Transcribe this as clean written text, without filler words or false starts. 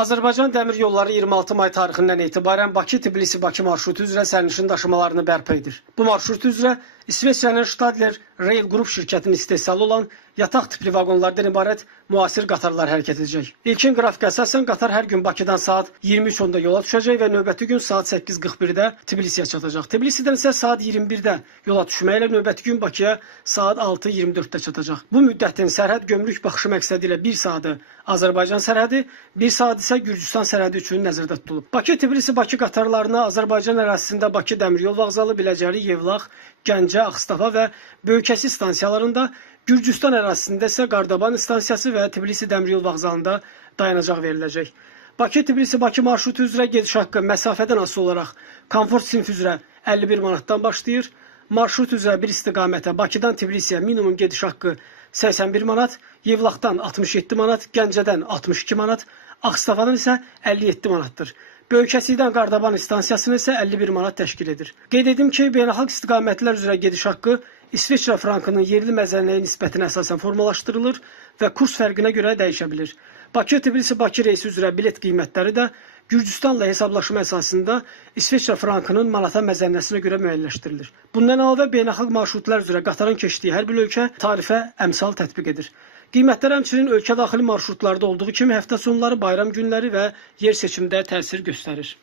Azərbaycan Dəmir Yolları 26 may tarixindən etibarən Bakı-Tbilisi-Bakı marşrutu üzrə sərnişin daşımalarını bərpa edir. Bu marşrut üzrə İsveçrənin Stadler Rail Group şirkətinin istehsalı olan yataq tipli vaqonlardan ibarət müasir qatarlar hərəkət edəcək. İlkin qrafikə əsasən qatar hər gün Bakıdan saat 23:10-da yola düşəcək və növbəti gün saat 8:41-də Tbilisiyə çatacaq. Tbilisidən isə saat 21-də yola düşməklə növbəti gün Bakıya saat 6:24-də çatacaq. Bu müddətin sərhəd gömrük baxışı məqsədi ilə 1 saatı Azərbaycan sərhədi, 1 saat isə Gürcüstan sərhədi üçün nəzərdə tutulub. Bakı-Tbilisi-Bakı qatarlarına Azərbaycan ərazisində Bakı Dəmir Yol Vağzalı, Biləcəri, Yevlax, Gəncə, Ağstafa və Böyükəsi stansiyalarında, Gürcüstan ərazisində isə Qardaban stansiyası və Tbilisi Dəmir Yol Vağzalında dayanacaq veriləcək. Bakı-Tbilisi-Bakı marşrutu üzrə gediş haqqı məsafədən asılı olaraq komfort sinfi üzrə 51 manatdan başlayır. Marşrut üzrə bir istiqamətə Bakıdan Tbilisiyə minimum gediş haqqı 81 manat, Yevlaxdan 67 manat, Gəncədən 62 manat, Ağstafadan isə 57 manatdır. Böyükəsidən Qardaban stansiyasını isə 51 manat təşkil edir. Qeyd edim ki, beynəlxalq istiqamətlər üzrə gediş haqqı İsveçrə frankının yerli məzənliyə nisbətinə əsasən formalaşdırılır və kurs fərqinə görə dəyişə bilir. Bakı-Tbilisi-Bakı reysi üzrə bilet qiymətləri də Gürcüstanla hesablaşma əsasında İsveçrə frankının manata məzənnəsinə görə müəyyənləşdirilir. Bundan əlavə beynəlxalq marşrutlar üzrə qatarın keçdiyi hər bir ölkə tarifə əmsal tətbiq edir. Qiymətlər həmçinin ölkə daxili marşrutlarda olduğu kimi həftə sonları, bayram günləri və yer seçimində təsir göstərir.